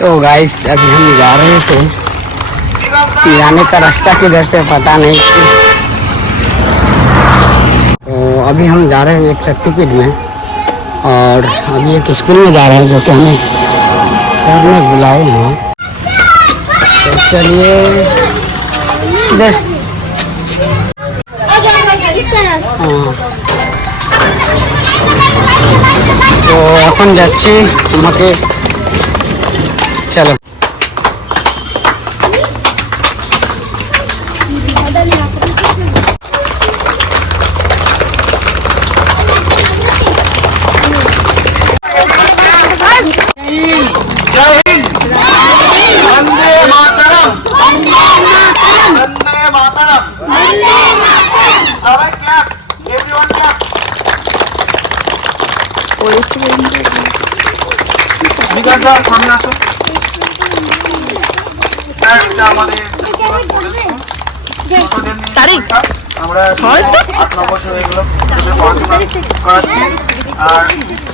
तो गाइस अभी हम जा रहे थे, जाने का रास्ता किधर से पता नहीं। तो अभी हम जा रहे हैं एक शक्तिपीठ में, और अभी एक स्कूल में जा रहे हैं जो कि हमें सर ने बुलाए हैं। तो चलिए इधर। हाँ, তো এখন যাচ্ছি, আমাকে চলো। সামনে আসো। আমরা 18 বছর হয়ে গেল করাচ্ছি। আর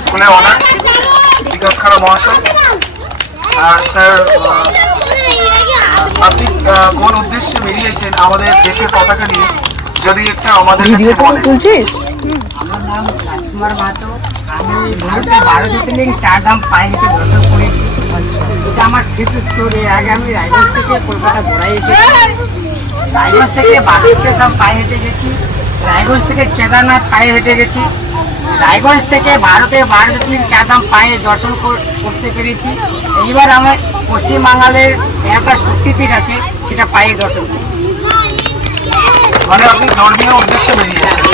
স্কুলে অনার বিকাশ খাড়া মহাশয়। আর স্যার, আপনি কোন উদ্দেশ্যে বেরিয়েছেন আমাদের দেশের পতাকা নিয়ে, যদি একটা আমাদের তুলছিস? আমার নাম রাজকুমার মাহাতো। আমি ভারতের 12 জ্যোতির্লিঙ্গ 4 ধাম পায়ে হেঁটে দর্শন করেছি। এটা আমার ট্রিপ স্টোরি। আগে আমি রায়গঞ্জ থেকে কলকাতা ঘোরাই এসেছি। রায়গঞ্জ থেকে 12 ধাম পায়ে হেঁটে গেছি। রায়গঞ্জ থেকে কেদারনাথ পায়ে হেঁটে গেছি। রায়গঞ্জ থেকে ভারতের 12 জ্যোতির্লিঙ্গ 4 ধাম পায়ে দর্শন করতে পেরেছি। এইবার আমার পশ্চিমবাংলার একটা শক্তিপীঠ আছে, সেটা পায়ে দর্শন করেছি। মানে আপনি ধর্মীয় উদ্দেশ্যে বেরিয়েছেন।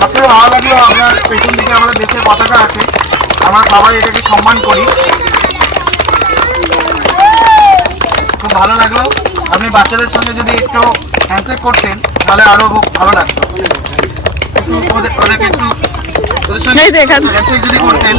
সবথেকে ভালো লাগলো আপনার পেছন দিকে আমাদের দেশের পতাকা আছে, আমরা সবাই এটাকে সম্মান করি। খুব ভালো লাগলো। আপনি বাচ্চাদের সঙ্গে যদি একটু হ্যান্ডশেক করতেন তাহলে আরো খুব ভালো লাগতো। ওদের সঙ্গে হ্যান্ডশেক যদি করতেন।